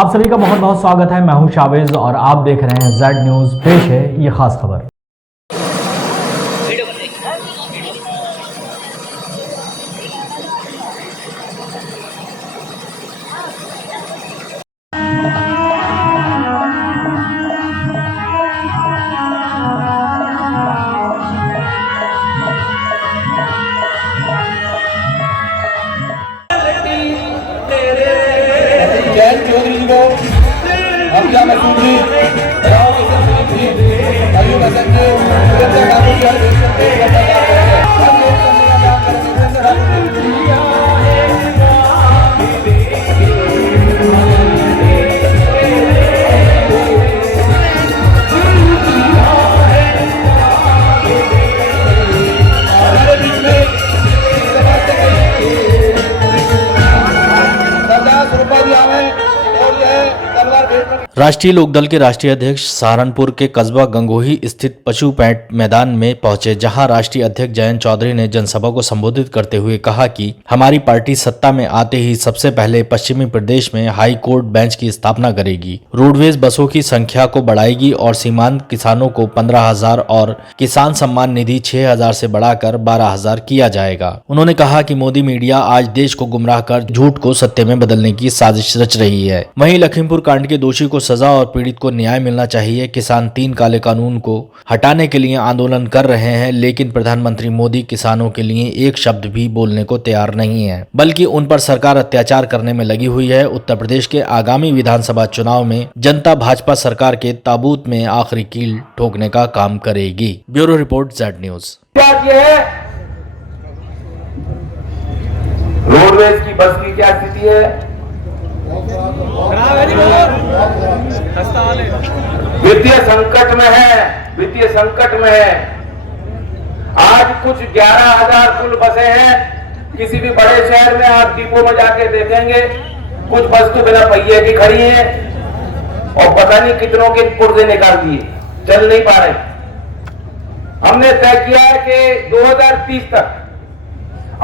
आप सभी का बहुत बहुत स्वागत है। मैं हूं शावेज और आप देख रहे हैं जेड न्यूज। पेश है ये खास खबर। जयंत चौधरी जी को हमजा मसूद जी, राव किशन सिंह जी, अयूब हसन जी, सुरेंद्र ठाकुर जी, हरभजन सिंह जी, हम लोग करने का काम करेंगे। सुरेंद्र ठाकुर जी हमारे बीच में सरदार सुरपा जी आवे और यह तलवार भेंट में राष्ट्रीय लोकदल के राष्ट्रीय अध्यक्ष सहारनपुर के कस्बा गंगोही स्थित पशु पैंट मैदान में पहुंचे, जहां राष्ट्रीय अध्यक्ष जयंत चौधरी ने जनसभा को संबोधित करते हुए कहा कि हमारी पार्टी सत्ता में आते ही सबसे पहले पश्चिमी प्रदेश में हाई कोर्ट बेंच की स्थापना करेगी, रोडवेज बसों की संख्या को बढ़ाएगी और सीमांत किसानों को 15,000 और किसान सम्मान निधि 6,000 से बढ़ाकर 12,000 किया जाएगा। उन्होंने कहा कि मोदी मीडिया आज देश को गुमराह कर झूठ को सत्य में बदलने की साजिश रच रही है। वहीं लखीमपुर कांड के दोषी को सजा और पीड़ित को न्याय मिलना चाहिए। किसान 3 काले कानून को हटाने के लिए आंदोलन कर रहे हैं, लेकिन प्रधानमंत्री मोदी किसानों के लिए एक शब्द भी बोलने को तैयार नहीं है, बल्कि उन पर सरकार अत्याचार करने में लगी हुई है। उत्तर प्रदेश के आगामी विधानसभा चुनाव में जनता भाजपा सरकार के ताबूत में आखिरी कील ठोकने का काम करेगी। Bureau report Z news. क्या किया है? रोडवेज की बस की क्या स्थिति है? वित्तीय संकट में है, वित्तीय संकट में है। आज कुछ 11,000 कुल बसें हैं। किसी भी बड़े शहर में आप डिपो में जाके देखेंगे, कुछ बस तो बिना पहिए की खड़ी हैं और पता नहीं कितनों के पुर्जे निकाल दिए, चल नहीं पा रहे। हमने तय किया है कि 2030 तक,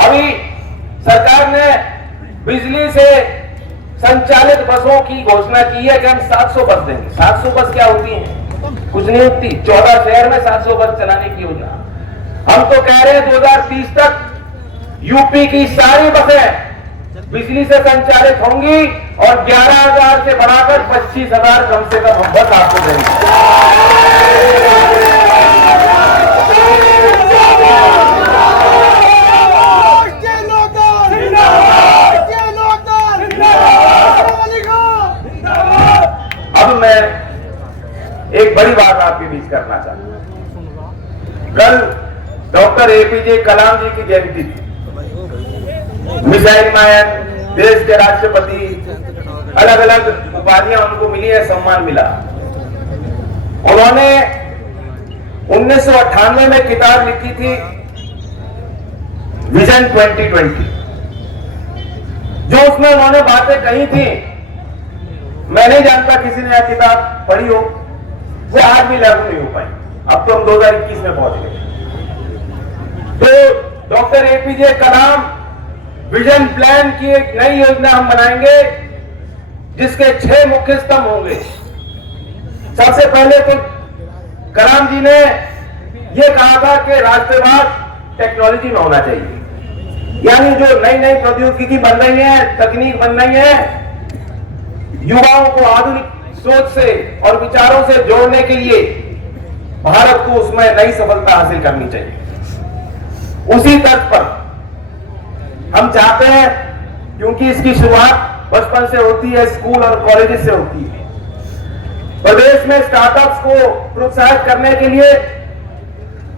अभी सरकार ने बिजली से संचालित बसों की घोषणा की है कि हम 700 बस देंगे। 700 बस क्या होती हैं? कुछ नहीं होती। 14 शहर में 700 बस चलाने की योजना। हम तो कह रहे हैं 2030 तक यूपी की सारी बसें बिजली से संचालित होंगी और 11,000 से बढ़ाकर 25,000 कम से कम बस आपको देंगे। अब मैं एक बड़ी बात आपके बीच करना चाहता हूं। कल डॉक्टर एपीजे कलाम जी की जयंती थी। मिसाइल मैन, देश के राष्ट्रपति, अलग अलग उपाधियां उनको मिली है, सम्मान मिला। उन्होंने 1998 में किताब लिखी थी विजन 2020, जो उसमें उन्होंने बातें कही थी। मैं नहीं जानता किसी ने यह किताब पढ़ी हो, वो आज भी लागू नहीं हो पाई। अब तो हम 2021 में पहुंच गए। तो डॉक्टर एपीजे कलाम विजन प्लान की एक नई योजना हम बनाएंगे, जिसके 6 मुख्य स्तंभ होंगे। सबसे पहले तो कलाम जी ने यह कहा था कि राष्ट्रवाद टेक्नोलॉजी में होना चाहिए, यानी जो नई नई प्रौद्योगिकी बन रही है, तकनीक बन रही है, युवाओं को आधुनिक सोच से और विचारों से जोड़ने के लिए भारत को उसमें नई सफलता हासिल करनी चाहिए। उसी तर्ज पर हम चाहते हैं, क्योंकि इसकी शुरुआत बचपन से होती है, स्कूल और कॉलेज से होती है, प्रदेश में स्टार्टअप्स को प्रोत्साहित करने के लिए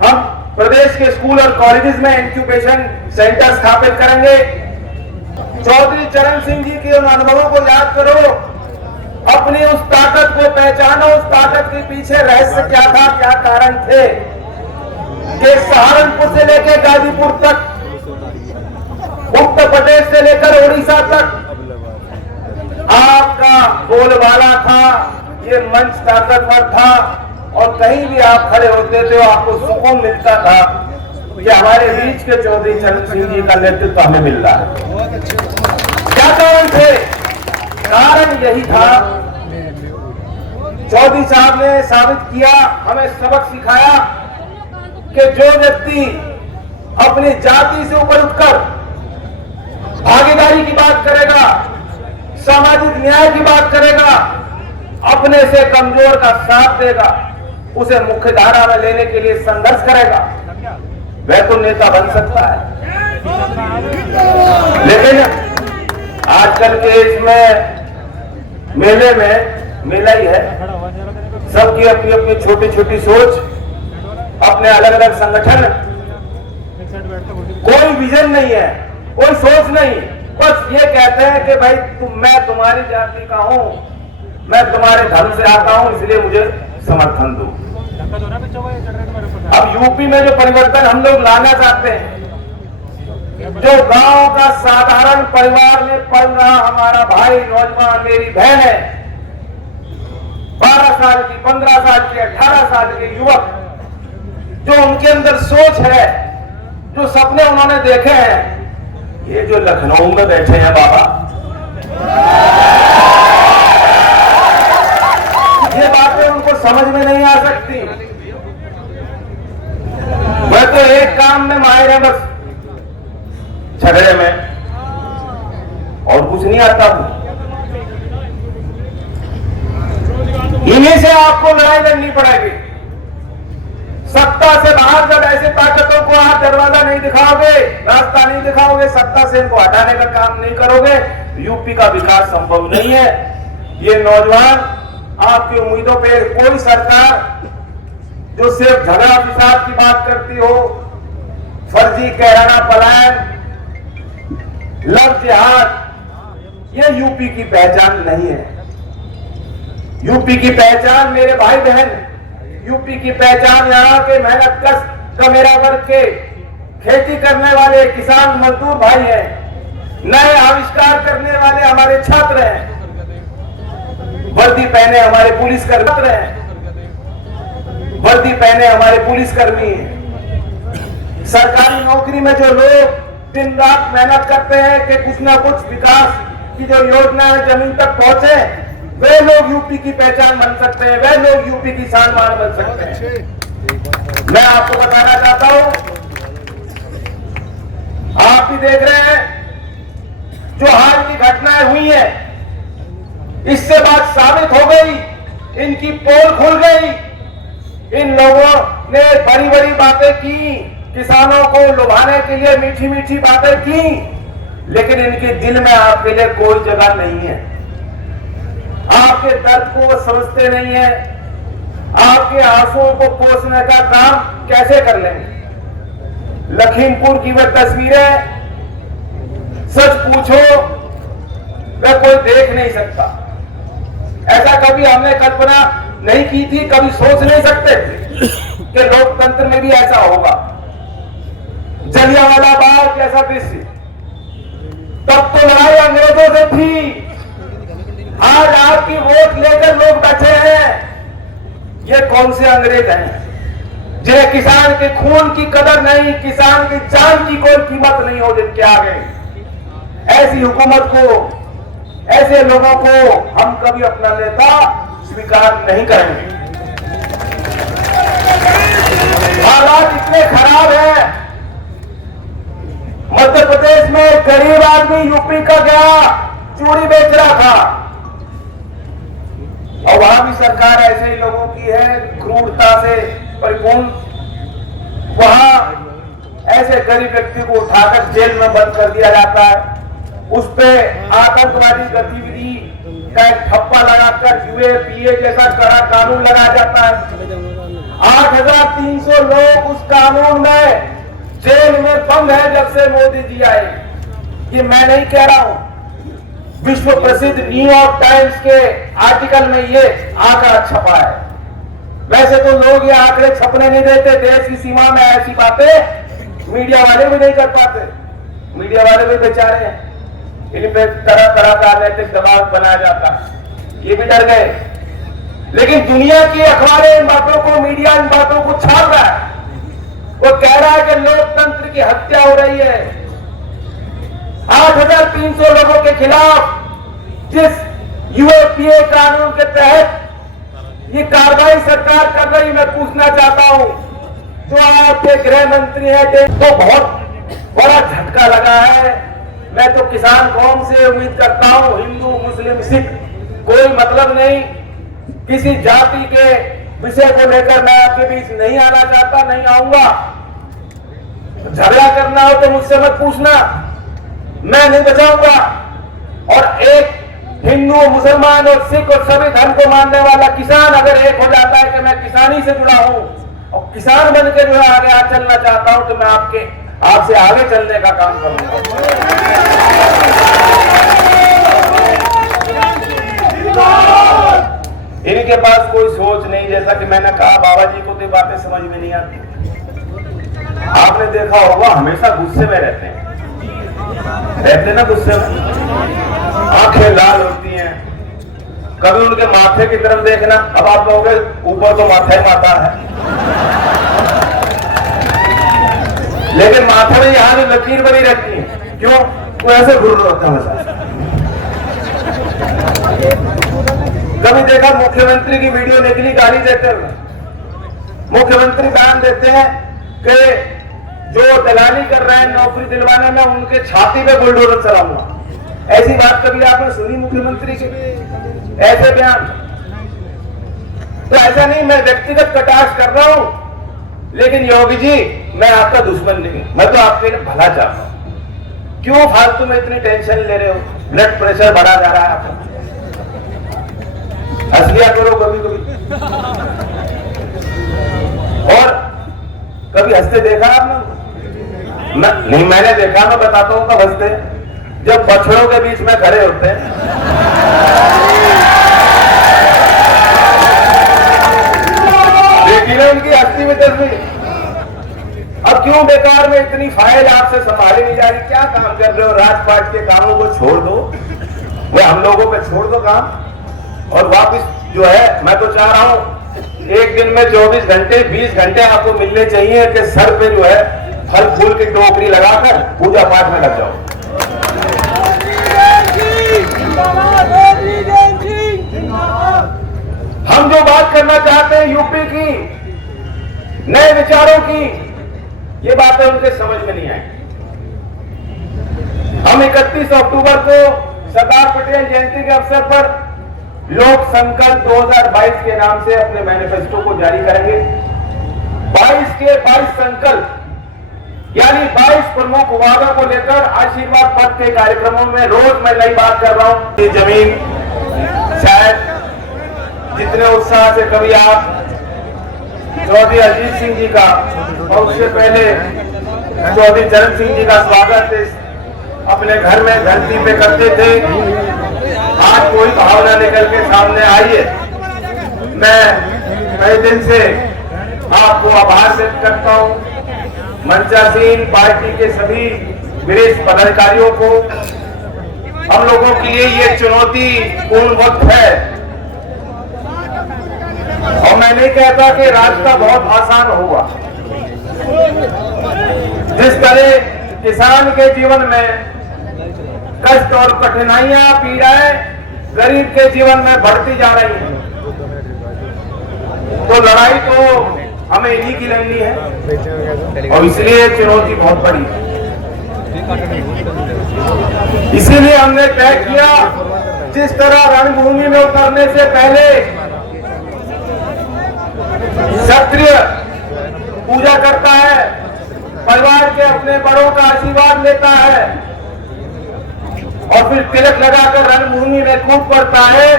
हम प्रदेश के स्कूल और कॉलेजेस में इंक्यूबेशन सेंटर स्थापित करेंगे। चौधरी चरण सिंह जी के उन अनुभवों को याद करो, अपनी उस ताकत को पहचानो, उस ताकत के पीछे रहस्य क्या था, क्या कारण थे कि सहारनपुर से लेकर गाजीपुर तक, उत्तर प्रदेश से लेकर उड़ीसा तक आपका बोलबाला था, ये मंच ताकतवर था और कहीं भी आप खड़े होते थे आपको सुकून मिलता था कि हमारे बीच के चौधरी चरण सिंह जी का नेतृत्व हमें मिल रहा है। क्या कारण थे? कारण यही था, चौधरी साहब ने साबित किया, हमें सबक सिखाया कि जो व्यक्ति अपनी जाति से ऊपर उठकर भागीदारी की बात करेगा, सामाजिक न्याय की बात करेगा, अपने से कमजोर का साथ देगा, उसे मुख्य धारा में लेने के लिए संघर्ष करेगा, वह तो नेता बन सकता है। लेकिन आजकल के इसमें मेले में मेला ही है, सबकी अपनी अपनी छोटी छोटी सोच, अपने अलग अलग संगठन, कोई विजन नहीं है, कोई सोच नहीं, बस ये कहते हैं कि भाई मैं तुम्हारी जाति का हूं, मैं तुम्हारे धर्म से आता हूं, इसलिए मुझे समर्थन दो। अब यूपी में जो परिवर्तन हम लोग लाना चाहते हैं, जो गांव का साधारण परिवार में पल रहा हमारा भाई, नौजवान, मेरी बहन है, 12 साल की, 15 साल की, 18 साल के युवक, जो उनके अंदर सोच है, जो सपने उन्होंने देखे हैं, ये जो लखनऊ में बैठे हैं बाबा, ये बातें उनको समझ में नहीं आ सकती। मैं तो एक काम में माहिर है, बस झगड़े में, और कुछ नहीं आता हूं। इन्हीं से आपको लड़ाई लड़नी पड़ेगी। सत्ता से बाहर जब ऐसी ताकतों को आप दरवाजा नहीं दिखाओगे, रास्ता नहीं दिखाओगे, सत्ता से इनको हटाने का काम नहीं करोगे, यूपी का विकास संभव नहीं है। ये नौजवान आपकी उम्मीदों पे कोई सरकार जो सिर्फ झगड़ा फिसाद की बात करती हो, फर्जी कहराना पलायन, लव जिहाद, ये यूपी की पहचान नहीं है। यूपी की पहचान मेरे भाई बहन, यूपी की पहचान यहाँ के मेहनत कश कमेरा वर्ग के खेती करने वाले किसान मजदूर भाई हैं, नए आविष्कार करने वाले हमारे छात्र हैं, वर्दी पहने हमारे पुलिसकर्मी हैं, वर्दी पहने हमारे पुलिसकर्मी हैं। सरकारी नौकरी में जो लोग दिन रात मेहनत करते हैं कि कुछ ना कुछ विकास की जो योजना है जमीन तक पहुंचे, वे लोग यूपी की पहचान बन सकते हैं, वे लोग यूपी की शान मान बन सकते हैं। मैं आपको बताना चाहता हूं, आप भी देख रहे हैं जो हाल की घटनाएं हुई हैं, इससे बात साबित हो गई, इनकी पोल खुल गई। इन लोगों ने बड़ी बड़ी बातें की, किसानों को लुभाने के लिए मीठी मीठी बातें की, लेकिन इनके दिल में आपके लिए कोई जगह नहीं है। आपके दर्द को वो समझते नहीं है, आपके आंसुओं को पोंछने का काम कैसे कर लेंगे। लखीमपुर की वह तस्वीरें सच पूछो वह कोई देख नहीं सकता। ऐसा कभी हमने कल्पना नहीं की थी, कभी सोच नहीं सकते कि लोकतंत्र में भी ऐसा होगा। जलियांवाला बाग जैसा दृश्य, तब तो लड़ाई अंग्रेजों से थी, आज आपकी वोट लेकर लोग बैठे हैं। ये कौन से अंग्रेज हैं जिन्हें किसान के खून की कदर नहीं, किसान की जान की कोई कीमत नहीं हो जिनके आगे। ऐसी हुकूमत को, ऐसे लोगों को हम कभी अपना नेता स्वीकार नहीं करेंगे। हालात इतने खराब हैं, मध्य प्रदेश में गरीब आदमी यूपी का गया, चूड़ी बेच रहा था, और वहां भी सरकार ऐसे ही लोगों की है, क्रूरता से परिपूर्ण। वहां ऐसे गरीब व्यक्ति को उठाकर जेल में बंद कर दिया जाता है, उस पे आतंकवादी गतिविधि का एक ठप्पा लगाकर यूएपीए जैसा कड़ा कानून लगाया जाता है। 8,300 लोग उस कानून में जेल में बंद है जब से मोदी जी आए। ये मैं नहीं कह रहा हूं, विश्व प्रसिद्ध न्यूयॉर्क टाइम्स के आर्टिकल में ये आंकड़ा छपा है। वैसे तो लोग ये आंकड़े छपने नहीं देते, देश की सीमा में ऐसी बातें मीडिया वाले भी नहीं कर पाते। मीडिया वाले भी बेचारे हैं, इन पे तरह तरह का नैतिक दबाव बनाया जाता है, ये भी डर गए। लेकिन दुनिया की अखबारें इन बातों को, मीडिया इन बातों को छाप रहा है। वो कह रहा है कि लोकतंत्र की हत्या हो रही है। 8,300 लोगों के खिलाफ जिस यूएपीए कानून के तहत ये कार्रवाई सरकार कर रही, मैं पूछना चाहता हूं जो आपके गृह मंत्री हैं तो बहुत बड़ा झटका लगा है। मैं तो किसान कौम से उम्मीद करता हूं, हिंदू मुस्लिम सिख कोई मतलब नहीं, किसी जाति के विषय को लेकर मैं आपके बीच नहीं आना चाहता, नहीं आऊंगा। झगड़ा करना हो तो मुझसे मत पूछना, मैं नहीं बचाऊंगा। और एक हिंदू मुसलमान और सिख और सभी धर्म को मानने वाला किसान अगर एक हो जाता है कि मैं किसानी से जुड़ा हूं और किसान बन के जो है आगे चलना चाहता हूं, तो मैं आपसे आगे चलने का काम करूंगा। इनके पास कोई सोच नहीं, जैसा कि मैंने कहा बाबा जी को तो बातें समझ में नहीं आती। आपने देखा होगा हमेशा गुस्से में रहते ना, गुस्से में आंखें लाल होती हैं। कभी उनके माथे की तरफ देखना, अब आप कहोगे ऊपर तो माथा ही माथा है, लेकिन माथे में यहां जो लकीर बनी रहती है, क्यों? वो ऐसे घूर होता है। कभी देखा मुख्यमंत्री की वीडियो निकली गाली देते हुए, मुख्यमंत्री बयान देते हैं कि जो दलाली कर रहे हैं नौकरी दिलवाने में उनके छाती पे बुलडोजर चलाऊंगा। ऐसी बात कभी आपने सुनी मुख्यमंत्री के ऐसे बयान? तो ऐसा नहीं मैं व्यक्तिगत कटाक्ष कर रहा हूं, लेकिन योगी जी मैं आपका दुश्मन नहीं, मैं तो आपके लिए भला चाहता हूं। क्यों फालतू में इतनी टेंशन ले रहे हो? ब्लड प्रेशर बढ़ा जा रहा है आपका, हंस लिया करो कभी कभी। और कभी हंसते देखा आपने? नहीं मैंने देखा, मैं बताता हूं कब हंसते, जब बछड़ों के बीच में खड़े होते हैं। देखी ना उनकी हंसती में तस्वीर। अब क्यों बेकार में इतनी फाइल आपसे संभाली नहीं जा रही? क्या काम कर रहे हो? राजपाट के कामों को छोड़ दो, वो हम लोगों पे छोड़ दो काम, और वापस जो है मैं तो चाह रहा हूं एक दिन में 24 घंटे 20 घंटे आपको मिलने चाहिए कि सर पे जो है फल फूल की टोकरी लगाकर पूजा पाठ में लग जाओ। हम जो बात करना चाहते हैं यूपी की, नए विचारों की, ये बातें उनके समझ में नहीं आई। हम 31 अक्टूबर को सरदार पटेल जयंती के अवसर पर लोक संकल्प 2022 के नाम से अपने मैनिफेस्टो को जारी करेंगे। 22 के 22 संकल्प यानी 22 प्रमुख वादों को लेकर आशीर्वाद पद के कार्यक्रमों में रोज मैं नई बात कर रहा हूं। ये जमीन शायद जितने उत्साह से कभी आप चौधरी अजीत सिंह जी का और उससे पहले चौधरी चरण सिंह जी का स्वागत अपने घर में धरती पे करते थे, आज कोई भावना निकल के सामने आई है। मैं कई दिन से आपको आभार व्यक्त करता हूं, मंचासीन पार्टी के सभी वरिष्ठ पदाधिकारियों को। हम लोगों के लिए ये चुनौती पूर्ण वक्त है, और मैं नहीं कहता कि रास्ता बहुत आसान होगा। जिस तरह किसान के जीवन में कष्ट और कठिनाइयां, पीड़ाएं गरीब के जीवन में बढ़ती जा रही हैं, तो लड़ाई तो हमें इन्हीं की लड़नी है, और इसलिए चुनौती बहुत बड़ी है। इसीलिए हमने तय किया, जिस तरह रणभूमि में उतरने से पहले क्षत्रिय पूजा करता है, परिवार के अपने बड़ों का आशीर्वाद लेता है और फिर तिलक लगाकर रणभूमि में कूद पड़ता है।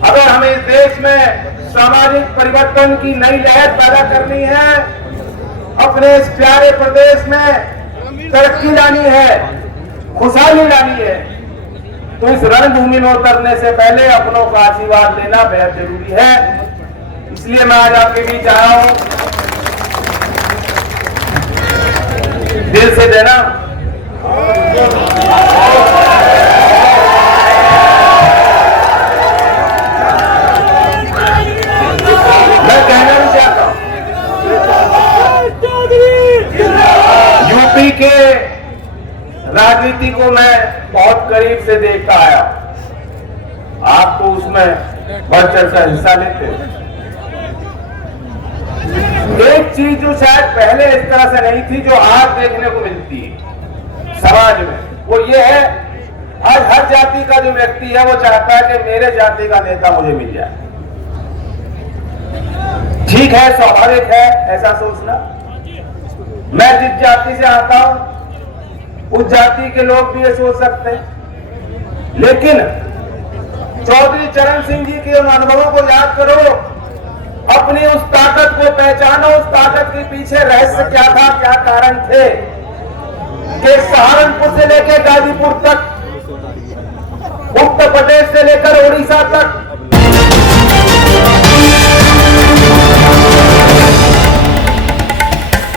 अगर हमें इस देश में सामाजिक परिवर्तन की नई लहर पैदा करनी है, अपने इस प्यारे प्रदेश में तरक्की लानी है, खुशहाली लानी है, तो इस रणभूमि में उतरने से पहले अपनों का आशीर्वाद लेना बेहद जरूरी है। इसलिए मैं आज आपके बीच आया हूं, दिल से देना। मैं कहना भी चाहता हूं, यूपी के राजनीति को मैं बहुत करीब से देखता आया। आप तो उसमें बढ़ चढ़कर हिस्सा लेते हो। एक चीज जो शायद पहले इस तरह से नहीं थी, जो आज देखने को मिलती है समाज में, वो ये है आज हर जाति का जो व्यक्ति है वो चाहता है कि मेरे जाति का नेता मुझे मिल जाए। ठीक है, स्वाभाविक है ऐसा सोचना। मैं जिस जाति से आता हूं उस जाति के लोग भी ये सोच सकते हैं, लेकिन चौधरी चरण सिंह जी के उन अनुभवों को याद करो, अपनी उस ताकत को पहचानो, उस ताकत के पीछे रहस्य क्या था, क्या कारण थे कि सहारनपुर से लेकर गाजीपुर तक, उत्तर प्रदेश से लेकर उड़ीसा तक